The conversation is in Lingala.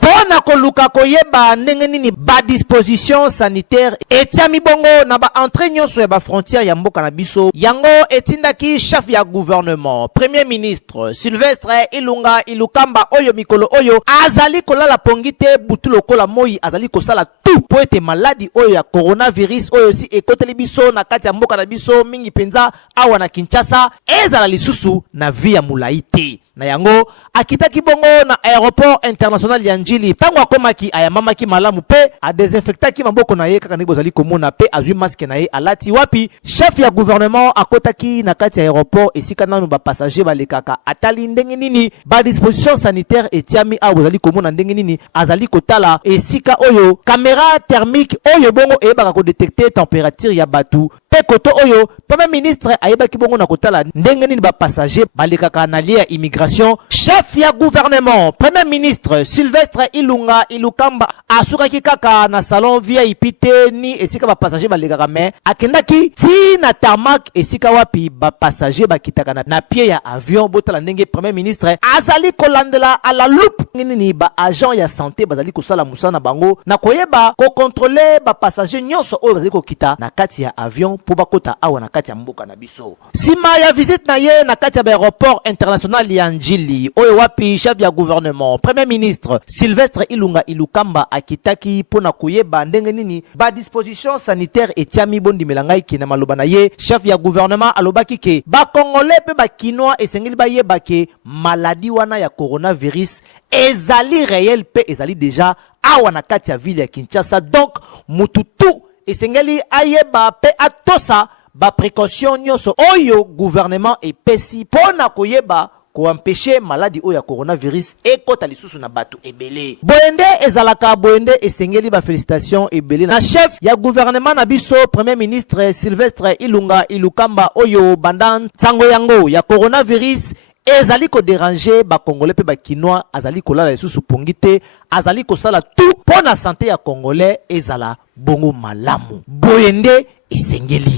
Pona koluka koyeba ndenge nini ba disposition sanitaire etiami bongo na ba entrée nyonso ya ba frontière ya mboka na biso yango etindaki chef ya gouvernement premier ministre Sylvestre Ilunga Ilukamba oyo mikolo oyo azali kolala pongite butu lokola moi azali kosala tout po ete maladi oyo ya coronavirus oyo si ekoteli biso na kati ya mboka na biso mingi penza awa na Kinshasa ezala lisusu na via mulai te. Na yango akitaki bongo na aéroport international ya Njili tango akomaki ayamamaki malamu pe a désinfectaki maboko na ye kaka ndenge bozali komona pe azwi masque na ye alati wapi chef ya gouvernement akotaki na kati ya aéroport esika nanu ba passager balekaka atali ndenge nini ba disposition sanitaire etiami a bozali komona ndenge nini azali kotala esika oyo caméra thermique oyo bongo eyebaka ko détecter température ya batu pe koto oyo premier ministre ayebaki bongo na kotala ndenge nini ba passager balekaka na lia ya immigration. Chef ya gouvernement premier ministre Sylvestre Ilunga Ilukamba asukaki kaka na salon VIP te ni esika ba passager balekaka me akendaki ti na tarmac esika wapi ba passager bakitaka na pied ya avion botala ndenge premier ministre azali kolandela à la loupe nini ba agent ya santé bazali kosala musana bango na koyeba ko contrôler ba passager nyonso oyo bazali kokita na kati ya avion po bakota awa na kati ya mboka na biso. Sima ya visite na ye na kati ya aéroport international ya Njili oyo wapi chef ya gouvernement premier ministre Sylvestre Ilunga Ilukamba akitaki pona koyeba ndenge nini ba disposition sanitaire etiami bondi melangai ki na maloba na ye chef ya gouvernement alobaki ke ba congolais pe ba kinois esengeli ba yeba ke maladi wana ya coronavirus ezali réel pe ezali déjà awa na kati ya ville ya Kinshasa donc mututu esengeli ayeba pe atosa ba précaution nyonso oyo gouvernement epesi pona koyeba ko empêcher maladie oyo ya coronavirus ekota lisusu na batu ebele. Boyende ezalaka boyende esengeli ba félicitations ebele na chef ya gouvernement na biso premier ministre Sylvestre Ilunga Ilukamba oyo bandan sango yango ya coronavirus ezali ko déranger ba congolais pe ba kinois azali kolala lisusu pongite azali kosala tout pona santé ya congolais ezala bongo malamu. Boyende esengeli